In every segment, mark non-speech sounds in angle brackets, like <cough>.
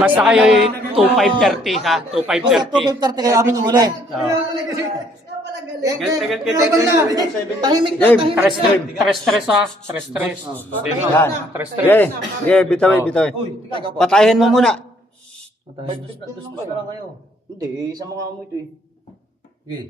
Basta kayo 2530 ha, Basta 2530. 2.30 kayo amin yung uli. Tahimik na, Game. tahimik Tres na. tres tres ha, tres tres. Yan. Tres tres. Okay, okay, bitawin, bitawin. Patayin mo muna. Hindi, sa mga amo ito eh. Game.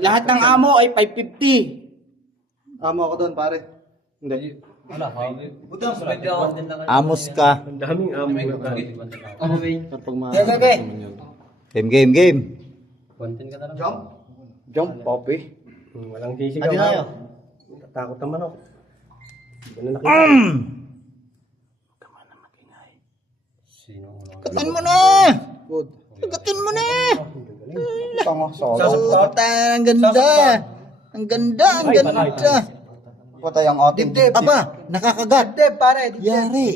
Lahat ng amo ay 550. Amo ako doon, pare. Hindi. Amos ka. Ang daming amo. Kapag ma... Game, game, game. Jump, papi. Hmm, Walang sisigaw. Adi na yun. Takot naman ako. Hindi na nakita. Katan mo na! Kagatin mo na! Tango, solo. Ang ganda! Ang ganda, ang ganda! Patay ang ating. Aba, nakakagat. Dibdib, pare. dibdib. Yari.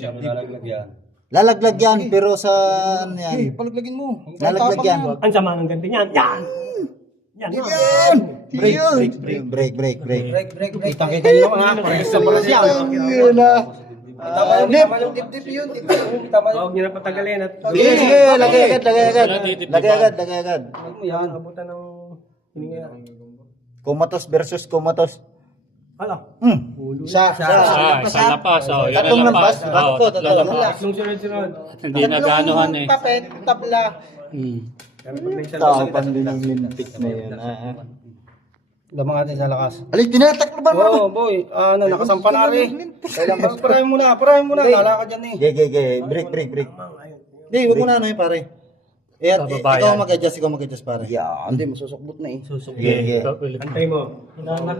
Lalaglag yan, pero sa ano yan? Palaglagin mo. Lalaglag yan. Ang sama ng ganda niyan. Yan! Yan! Yan! Break, break, break, break, break, break. Break, break, break. Kita-kita nyo mga parehas sa palas yan. Yun na. Tama yung, tama yung dibdib yun. Dibdib. Tama yung... Huwag niyo na patagalin at Sige, sige, lagay agad, lagay agad. Lagay agad, lagay agad. Yan. abutan ng. Kumatos versus kumatos. Ala, Hmm. Sa, sa, Ah, sa lapas, oh, yun Tatlong lapas. bakit po? tatlong lapas. tatlong sunod-sunod. Hindi na ganohan eh. Tapet, tabla. Hmm. May isa Tapan din ang lintik na yan. ah, ah. Lamang natin sa lakas. Alay, tinataklo ba mo? Oo, boy. Ano, nakasampa na rin. Parahin muna, parahin muna. Lalakad yan eh. Ge, ge, ge. Break, break, break. Hindi, huwag mo na ano yun, pare. Eh, at, eh, ikaw mag-adjust, ikaw mag-adjust, pare. Yan, hindi, masusukbot na eh. Ge, ge. Antay mo.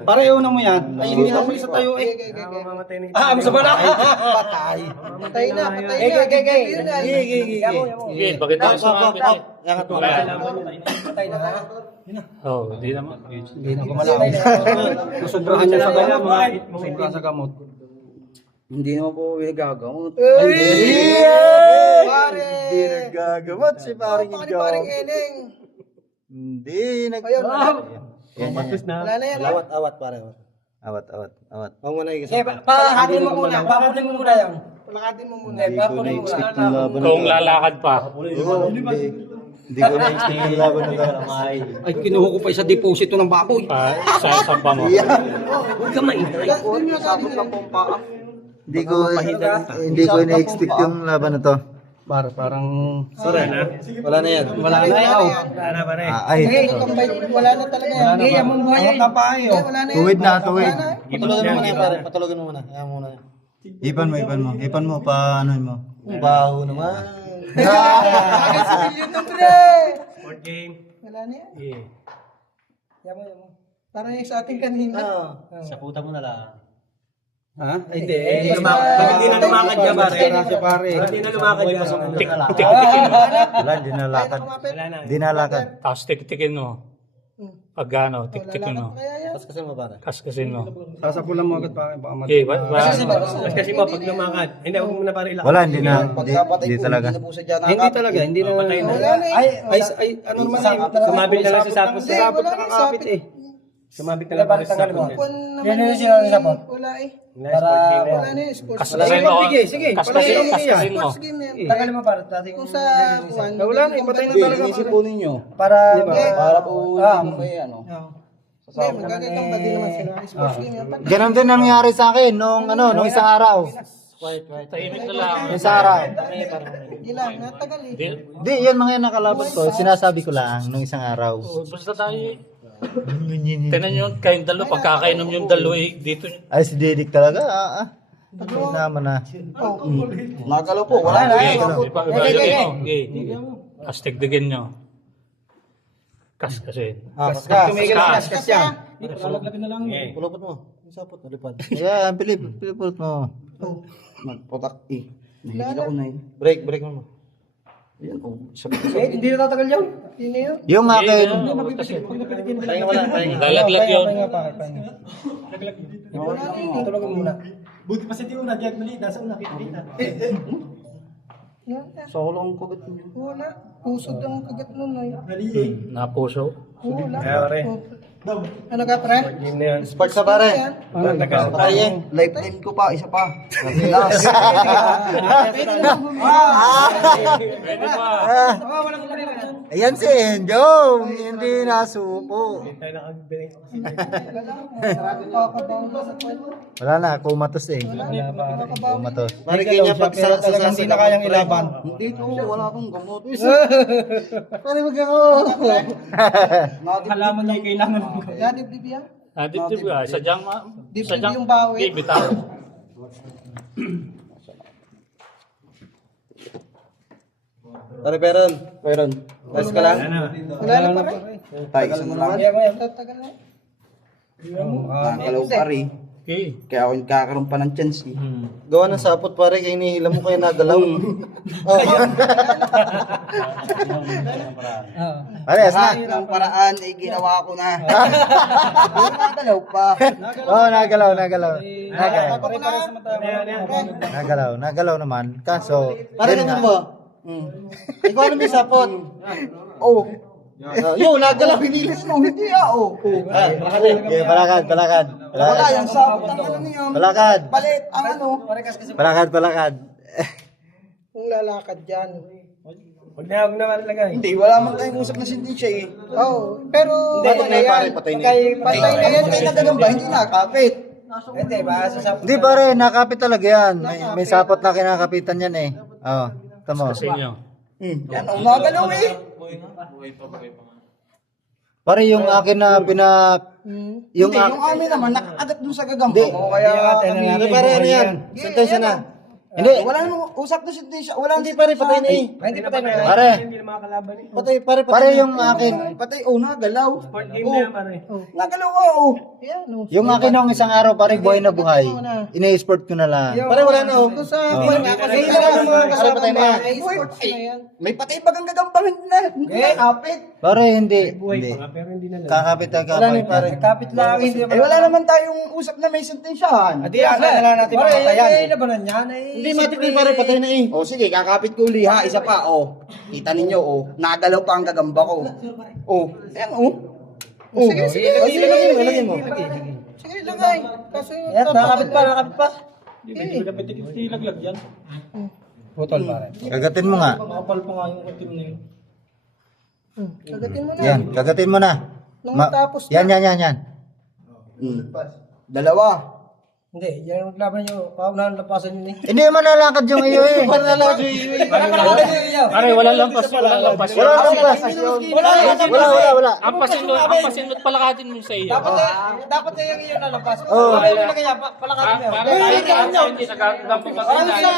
Pareho na mo yan. Ay, hindi na sa tayo eh. Ah, mamamatay na ito. Ah, masama na. Patay. Patay na, patay Eh, na. ge. Yun na. Ge, ge, ge, ge. Sige, bakit tayo sa mga ah, ah, Angat mo. Patay na. Oh, hindi naman. Hindi na kumalaw. Masubrahan niya sa gamot. Mga masubrahan sa gamot. Hindi naman po gagamot. Pare. Hindi nagagamot si paring Pare, Joe. paring eneng. Hindi nag... Ayun. Yan. na. Wala na yan. Awat, awat, pare. Awat, awat, awat. Huwag mo na Eh, ikasama. Pakahatin mo muna. Pakahatin mo muna yan. Palakatin mo muna. Hindi ko na-expect yung laban na Kung lalakad pa. Oo, hindi. Hindi ko na-expect yung laban na to. Ay, kinuha ko pa sa deposito ng baboy. Pa, sa sampa mo. Huwag ka maingay. Hindi ko, hindi ko na-expect yung laban na to. Para, parang... Wala na. Wala na yan. Wala na yaw. Wala na pare. Ah, ay, Wala na talaga yan. Hindi, yan mong buhay. Wala na yan. tuwid na, tuwid. Patulogin mo muna yan, pare. Patulogin mo muna. Ayan muna. Ipan mo, ipan mo. Ipan mo, pa ano mo. Baho naman. Pre. Fourth game. Wala na yan. Yeah. Yaman, yaman. Parang yung sa ating kanina. Sa puta mo na lang. Ha? Ay, hindi. Eh, Hindi na Hindi na lumakad ka, pare. Pare. Hindi na lumakad ka. Tik, tik, tikin mo. Wala, di nalakad. Kumapit. Wala na. Di nalakad. Tapos tik, tikin mo. Pag ano, tik, tikin mo. Yan. Kasi mo, pare. Kaskasin mo. Sasapulan mo agad, pare. Baka mat- Okay, ba, ba, Mas kasi mo, pag lumakad. Hindi, huwag mo na pare ilakad. Wala, hindi na. Di, di talaga. Hindi talaga, hindi na. Patay na. Ay, eh. ay, ay, ano naman eh. Sumabit na lang sa sapot. Hindi, Sapot wala na na, kakapit sapit. eh. Sumabit na lang sa sapot. Kwan naman eh. Wala eh. Para... Wala na eh. Sports. kaskasin mo. Sige, sige. Kaskasin, mo yan. kaskasin mo. Sports game na yan. Tagal mo para dating. Kung sa kwan. Wala na, eh, patay na talaga. Isipunin nyo. Para, Para po Ah. hindi kayo ano. Hindi, magagandang ba din naman sila. Sports game yan. Pag- Ganon din ang nangyari sa akin nung ano, nung isang araw. Tahimik na lang. Yung isang araw. Hindi lang, natagal eh. Di, yan mga yung nakalaban ko. Sinasabi ko lang nung isang araw. basta tayo. Tinan nyo, kayong dalo, pagkakainom yung dalo eh, dito. Ay, si Didik talaga. Ah, ah. Ano naman na. Nakakalaw po, wala na. Okay. Okay. Tapos tigdigin nyo. Kaskasin. Ah, kaskas. tumigil ang kaskas yan. Pulupot mo. Sapot, nalipad. Ayan, <laughs> pilip. Pilipot mo. Magputak eh. Nahihil ako na eh. Break, break mo. Ayan, oh. Sabi ko Eh, hindi na tatagal yan. Hindi na yun. Yung akin, Lalaglag yun. Tulogin mo muna. Yan. Solo ang kugat niyo. Wala. Pusod ang kagat nun ay. Napuso. Wala. Kaya pare. Ano ka, pre? Game na yan. Sports sa pare. Yan. Patay eh. Lifetime ko pa, isa pa. Last. Pwede <laughs> na. Pwede pa. Ah. Ayan si Enjong, hindi kwento? Wala na, kumatos eh. Kumatos. Pare kanya pag sa talagang hindi na kayang ilaban. Hindi to, wala akong gamot. <laughs> Pare wag ako. Halaman niya kailangan. Yan, dibdib yan. Ah, dibdib ka. Sadyang, Dibdib yung bawi. Di, bitaw. <clears throat> Pare Peron. Peron. Ayos ka lang? Wala na pa rin. Tayo, isa mo lang. Tatagal na. Nakakalaw pa rin. Okay. Kaya ako kakaroon pa ng chance eh. Gawa ng sapot pare, kaya inihila mo kayo nagalaw. <laughs> oh. Pare, as na. Ang paraan ay ginawa ko na. <laughs> Hindi nakalaw pa. Oh, nagalaw, nagalaw. Nagalaw. Na. Nagalaw, nagalaw naman. Kaso, Pare nga. mo. Ikaw ano may sapot? Oh. Yo, nagalaw hinilis mo. Hindi ah, oh. oh. Okay, palakad, palakad. Wala sabot ng ano niyo. Palakad. Palit ang ano. Palakad, palakad. Kung lalakad dyan. Huwag na, huwag na malagay. Hindi, wala man tayong usap na sintensya eh. Oo, oh, pero Patay na yan. patay na. Patay, patay na yan. Patay na gagamba, hindi nakapit. Hindi, sa Hindi pare, nakapit talaga yan. May, may sapot na kinakapitan yan eh. Oh, tamo. Sa inyo. Hmm. Yan, ang nagalaw eh. Pare, yung akin na pina... Hmm. Yung Hindi, yung amin naman, nakagat dun sa gagamba Hindi. mo. Kaya kami... Hindi pare, ano yan? Sentensya na. Hindi. Wala namang usap na sintensya. Wala Hindi pare, patay na eh. Hindi pa tayo na. Pare, Hindi na makakalaban eh. patay, pare, pare yung akin. Patay, oh, nagalaw. Sport game na yan, pare. Nagalaw, oh. Yan, no. Yung akin nung isang araw, pare, buhay na buhay. Ina-sport ko na lang. Pare, wala na. Kung sa kasi Hindi wala na, mga pare, patay na yan. May patay bagang gagamba, hindi na. Hindi nakapit. Pare, hindi. Buhay Hindi. Kakapit kakapit. Pare. Kapit lang. Hindi Eh, wala naman tayong usap na may sentensyahan. Hindi, asa na lang natin makatayan. Pare, labanan yan eh. Hindi, matik pare, patay na eh. O sige, kakapit ko uli ha, isa pa, oh. Kita ninyo, oh. Nagalaw pa ang gagamba ko. Oh, ayan, oh. Oh, Sige, sige. Oh, sige, lagyan mo, lagyan mo. Sige, lagay. Kasi yung Yan, nakakapit pa, nakakapit pa. Hindi, kapit-tikit laglag yan. Putol pare. Kagatin mo nga. Makapal pa nga yung itim na yun. Kagatin mo na. Yan, kagatin mo na. Nung matapos na. Yan, yan, yan, yan. Hmm. Dalawa. Hindi, yan ang laban nyo. Paunahan lapasan yun eh. Hindi naman nalakad yung iyo eh. Para lalakad yung iyo, eh. Pare, wala lampas, wala lampas. Wala lampas. Wala, wala, wala, wala. Ang pasinot, ang pasinot palakatin mo sa iyo. Dapat eh, dapat eh yung iyo na lapas. Oo. Pare, yung kaya, palakatin mo. Tayo tayo hindi nagagampang Kung magkita. sa,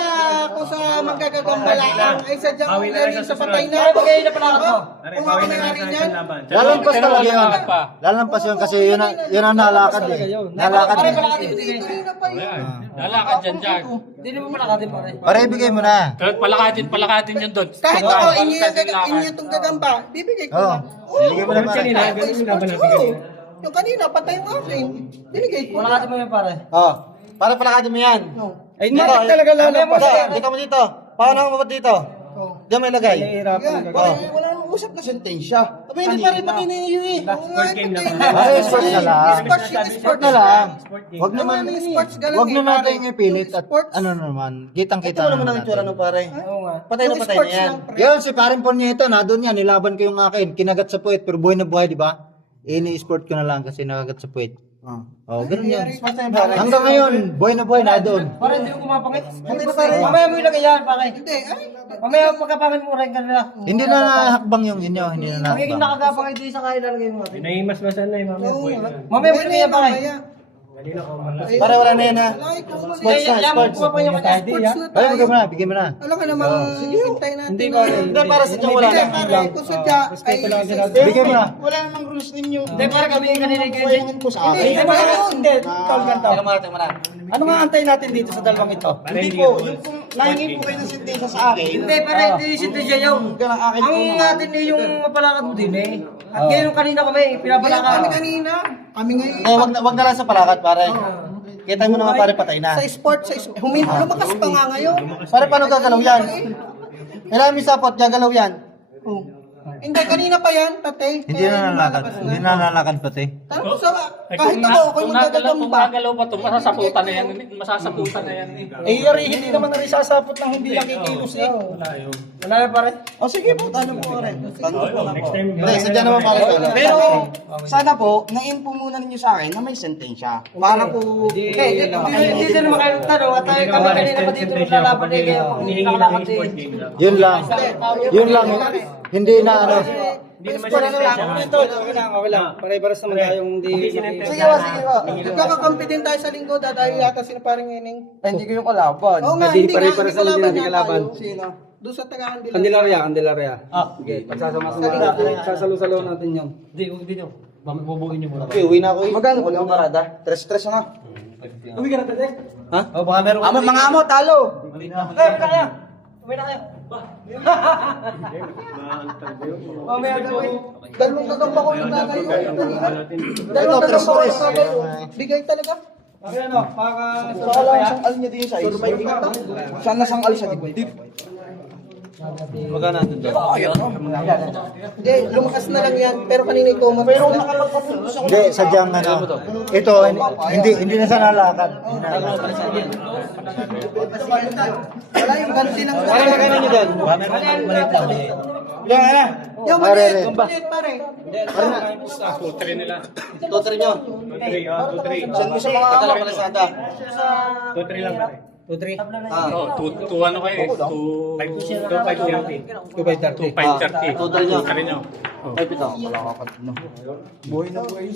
kung sa magkagagambala lang, ay sadyang na galing sa patay na. Pare, pagay na palakat mo. Kung ako na may-ari sa niyan. Lalampas talaga wala yun. Lalampas yun kasi yun, ang- yun ang nalakad eh. Nalakad Pare, eh. palakatin mo din eh. Kanina pa yun. Ayan. Lalakad dyan dyan. Hindi naman palakatin pare. Pare, ibigay mo na. Pero palakatin, palakatin yun doon. Kahit ako, inyo yung inyo itong gagamba, bibigay ko Oo. na. Bigay mo na pare. Kanina, ganun yung laban natin kanina. Yung kanina, patay yung akin. Binigay ko na. Palakatin mo yan pare. Oh, para palakadin mo yan. No. Ay, dito. talaga lalabas Dito, mo dito. Paano mo ba dito? Oh. Diyan may lagay. Yan. Wala, wala namang usap na sentensya. Abay, hindi pare, patay na iyo eh. Sport game na pare. Pare, sport na lang. Sports yun, Sport sports na lang. Wag naman, wag eh, na natin pare. ipilit at Sports. ano naman, Ito kitang-kita mo naman ang itsura natin. no, pare. Oo nga. Patay na patay na sports yan. lang. Yun, si parin po niya ito, na doon yan, nilaban ko yung akin, kinagat sa puwet, pero buhay na buhay, di ba? Ini-sport ko na lang kasi nakagat sa puwet. Ah. Oh, ganun yun. Hanggang ngayon, buhay na buhay na doon. Pare, hindi ko kumapangit. Hindi na pare. Mamaya mo ilagay yan, pare. Hindi, ay. Mamaya pagkapangit mo rin kanila. Hindi na nahakbang yung inyo, hindi na nahakbang. nakagapangit din sa kaya ilalagay mo. Naimasmasan na yung buhay na. Mamaya mo ilagay yan, pare. Kanina ko. Pare, wala na yan ha. Sports na, sports. Yung na tayo. bigyan mo na, bigyan mo na. Alam ka namang hintay natin. Hindi, na- pare. Hindi, para sa wala Hindi, na. pare, kung sadya ay... Bigyan mo na. Wala namang rules ninyo. Hindi, pare kami yung kanina. Kuwayangan ko sa Hindi, akin. iba yun. Hindi, tol ganito. Ano nga antayin natin dito sa dalawang ito? Pare, Hindi hindi po, yung kung nahingi po kayo ng sentensya sa akin, Hindi, pare, hindi yung sintensya yun. ka lang akin po. Ang atin eh yung mapalakad mo din eh. At ngayon kanina kami, kami kanina, kami ngayon. Eh, wag na, wag na lang sa palakad, pare. Kita mo naman, pare, patay na. Sa sports, sa sport, humin, lumakas pa nga ngayon. Pare, paano gagalaw yan? Kailangan may sapot, gagalaw yan. Oh. Hindi, kanina pa yan, pati. Hindi na nalakad. Hindi na nalakad pati. Tapos sa, Eh, kahit kung, ako, ako kung, yung nagalaw, kung nagalaw pa to, masasaputan na yan. Masasaputan na yan. eh. Eh, yari, hindi naman na rin sasapot ng hindi nakikilos eh. Wala na pare. O sige po, tanong po rin. Tanong po na po. Hindi, sadya naman makakala. Pero sana po, na-info muna ninyo sa akin na may sentensya. Para po... Eh, hindi, hindi, din naman kayo tanong at kami kanina pa dito naglalaban eh kayo. Hindi nakalakad eh. Yun lang. Yun lang. Hindi na ano. Para na lang, ito, okay lang, okay lang. Pare-pares naman tayong hindi. Sige ba, sige ba. Nagkakakampi din tayo sa linggo, dadayo yata sino parang ining. Ay, Hindi ko yung kalaban. Oo nga, Hindi, hindi pare-pares hindi naman din natin yata kalaban. yun. Sino? Doon sa tagaan nila. Candelaria, Candelaria. Ah, sige. Pagsasama-sama, sasalo-salo natin yun. Okay, uwi na ako. Magkano ko lang parada? Tres-tres na. Ha? O, baka meron Amo, mga amo, talo! Dalawang gagamba ko yung nagayo. Dalawang gagamba ko yung. Bigay talaga. Ano, para... Saan lang sangal niya din sa isa? Saan na sangal sa dibdib? Magkano natin doon? Hindi, lumakas na lang yan. Pero kanina ikaw umakas na. Hindi, sadyang ano. Ito, hindi hindi na sa nalakad. Hindi na nalakad. Wala yung ganti ng Pare, magkano nyo doon? Ilan na? Yung Pare, maliit, maliit pare. Putre nila. Tutre nyo. Saan mo sa mga. Tutre lang pare. Tutre? Oh, two, two ano kayo eh. Two, 530. 2.30. 530. Tutre nyo. Tutre nyo. Ay, pito. Wala ka pa. Buhay na buhay.